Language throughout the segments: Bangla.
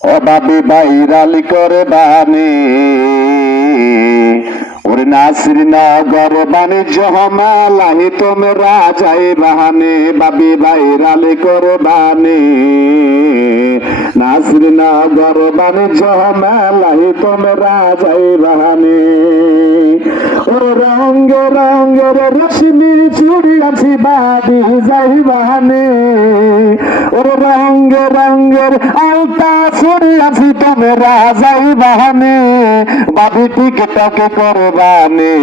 অভাবে ভাইরাল করে বানে ওরে নাসির নগর বাণিজ্য মালাই তোমরা যাই বাহানে বাবি ভাইরাল করে বানে নাসির নগর বাণিজ্য মালাই তোমরা যাই বাহানে ও রঙে রঙের রশ্মির চুড়ি আছি বাবি যাই বাহানে ওর রঙে রঙের আলতা চুড়ি আছি তোমরা যাই বাহানে বাবি টিকটক করবানে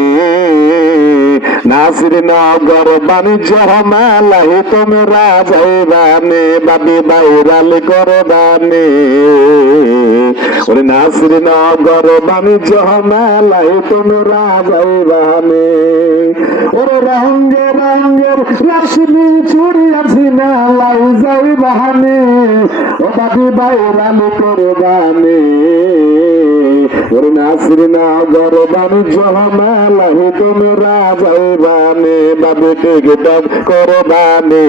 নাসির নগর বাণিজ্য মালাই তোমরা যাইবানে বাবি ভাইরাল করবানে ওরে নাসির নগর বাণিজ্য মালাই তোমরা যাইবানে ওরে রঙে রঙের রশ্মি চুড়ি আছি মালাই যাইবানে ও বাবি ভাইরাল করবানে ওরে নাসির নগর বাণিজ্য মালাই তোমরা যাইবানে বাবি টিকটক করবানে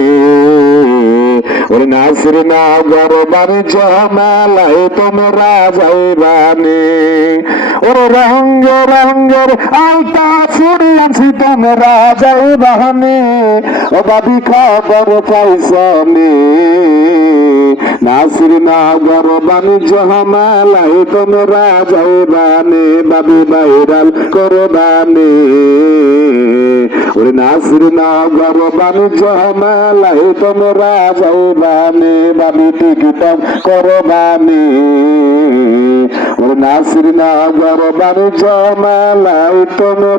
ওরে নাসির নগর বাণিজ্য মালাই তোমরা যাইবানে ওরে রঙে রঙের আলতা চুড়ি আছি তোমরা যাইবানে ও বাবি খবর পাইছনে নাসির নগর বাণিজ্য মালাই তোমরা যাইবানে বাবি ভাইরাল করবানে ওরে নাসির নগর বাণিজ্য মালাই তোমরা যাইবানে বাবি টিকটক করবানে ওরে নাসির নগর বাণিজ্য মালাই তোমরা